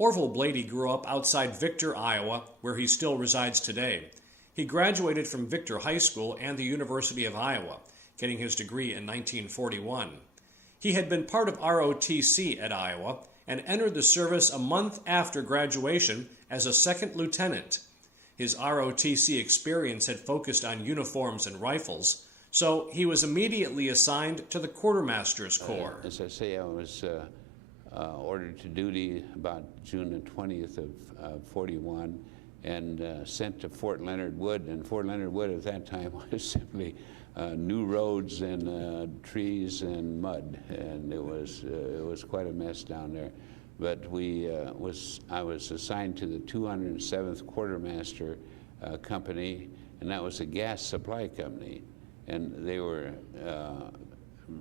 Orville Bloethe grew up outside Victor, Iowa, where he still resides today. He graduated from Victor High School and the University of Iowa, getting his degree in 1941. He had been part of ROTC at Iowa and entered the service a month after graduation as a second lieutenant. His ROTC experience had focused on uniforms and rifles, so he was immediately assigned to the Quartermaster's Corps. As I say, I was ordered to duty about June the 20th of 41 and sent to Fort Leonard Wood. And Fort Leonard Wood at that time was simply new roads and trees and mud, and it was quite a mess down there. But I was assigned to the 207th Quartermaster Company, and that was a gas supply company. And they were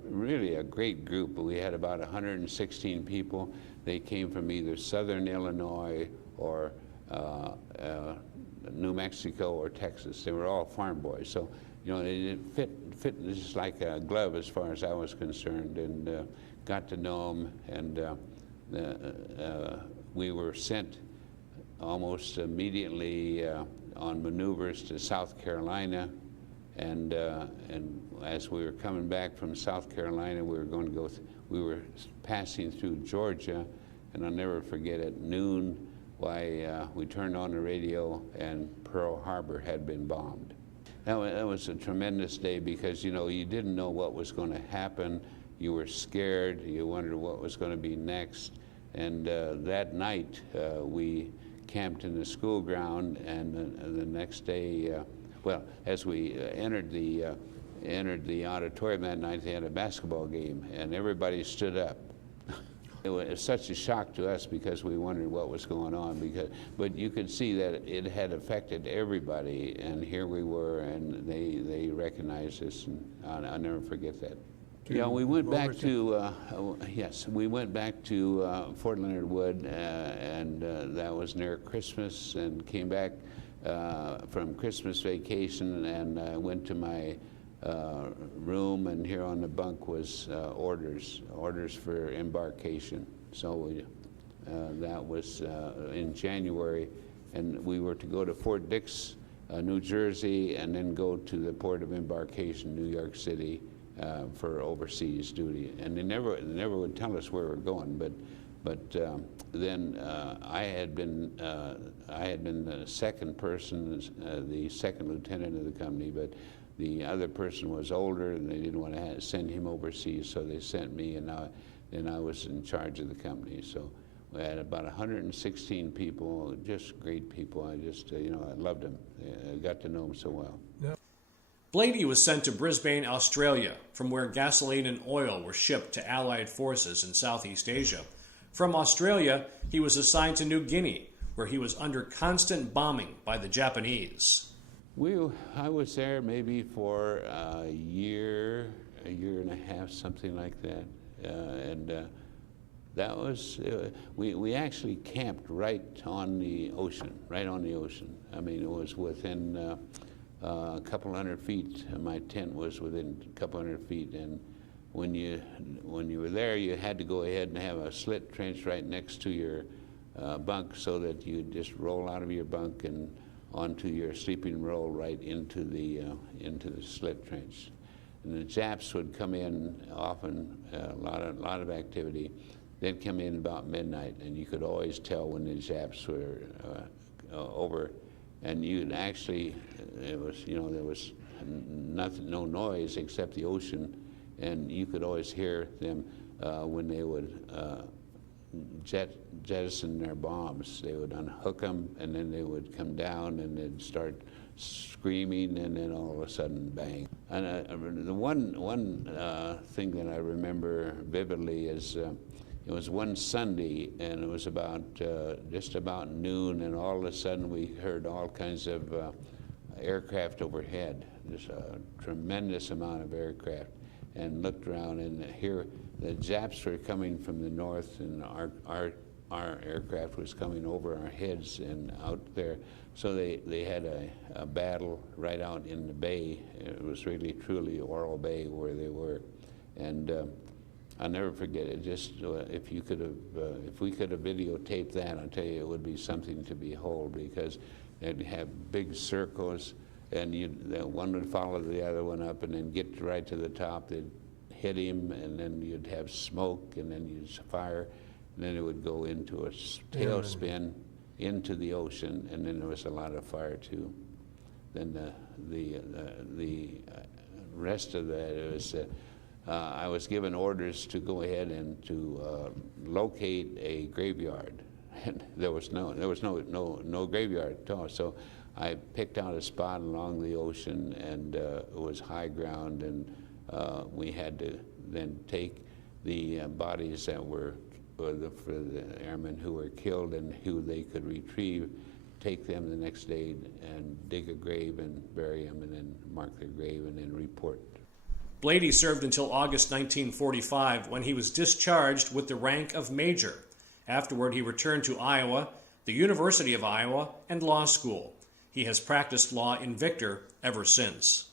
really a great group. We had about 116 people. They came from either southern Illinois or New Mexico or Texas. They were all farm boys. So, you know, they fit just like a glove as far as I was concerned, and got to know them. And we were sent almost immediately on maneuvers to South Carolina, and as we were coming back from South Carolina, we were going to go. We were passing through Georgia, and I'll never forget at noon why we turned on the radio and Pearl Harbor had been bombed. That was a tremendous day because, you know, you didn't know what was going to happen. You were scared. You wondered what was going to be next. And that night, we camped in the school ground, and the next day, well, as we entered the auditorium that night, they had a basketball game, and everybody stood up. It was such a shock to us because we wondered what was going on. But you could see that it had affected everybody, and here we were, and they recognized us, and I'll never forget that. Yeah, we went back to we went back to Fort Leonard Wood, and that was near Christmas, and came back from Christmas vacation, and I went to my room, and here on the bunk was orders for embarkation. So that was in January, and we were to go to Fort Dix, New Jersey, and then go to the port of embarkation, New York City, for overseas duty. And they never would tell us where we're going, but then I had been the second person, the second lieutenant of the company, but the other person was older, and they didn't want to send him overseas, so they sent me, and I was in charge of the company. So we had about 116 people, just great people. I just, you know, I loved them. I got to know them so well. Yeah. Bloethe was sent to Brisbane, Australia, from where gasoline and oil were shipped to Allied forces in Southeast Asia. From Australia, he was assigned to New Guinea, where he was under constant bombing by the Japanese. I was there maybe for a year and a half, something like that, and that was we actually camped right on the ocean. I mean, it was within a couple hundred feet. My tent was within a couple hundred feet, and when you were there, you had to go ahead and have a slit trench right next to your bunk, so that you just roll out of your bunk and onto your sleeping roll right into the slit trench. And the Japs would come in often, a lot of activity. They'd come in about midnight, and you could always tell when the Japs were over. And you'd actually, it was, you know, there was nothing, no noise except the ocean, and you could always hear them when they would jettison their bombs. They would unhook them, and then they would come down, and they'd start screaming, and then all of a sudden, bang. And the one thing that I remember vividly is it was one Sunday, and it was about just about noon, and all of a sudden we heard all kinds of aircraft overhead, just a tremendous amount of aircraft, and looked around, and here the Japs were coming from the north, and our aircraft was coming over our heads and out there. So they had a battle right out in the bay. It was really truly Orville Bay where they were, and I'll never forget it. Just if we could have videotaped that, I'll tell you, it would be something to behold, because they'd have big circles, and one would follow the other one up, and then get right to the top. They'd hit him, and then you'd have smoke, and then you'd fire, and then it would go into a tailspin into the ocean, and then there was a lot of fire too. Then the rest of that, it was. I was given orders to go ahead and to locate a graveyard, and there was no graveyard at all. So I picked out a spot along the ocean, and it was high ground, and we had to then take the bodies that were for the airmen who were killed and who they could retrieve, take them the next day and dig a grave and bury them, and then mark their grave and then report. Bloethe served until August 1945, when he was discharged with the rank of major. Afterward, he returned to Iowa, the University of Iowa, and law school. He has practiced law in Victor ever since.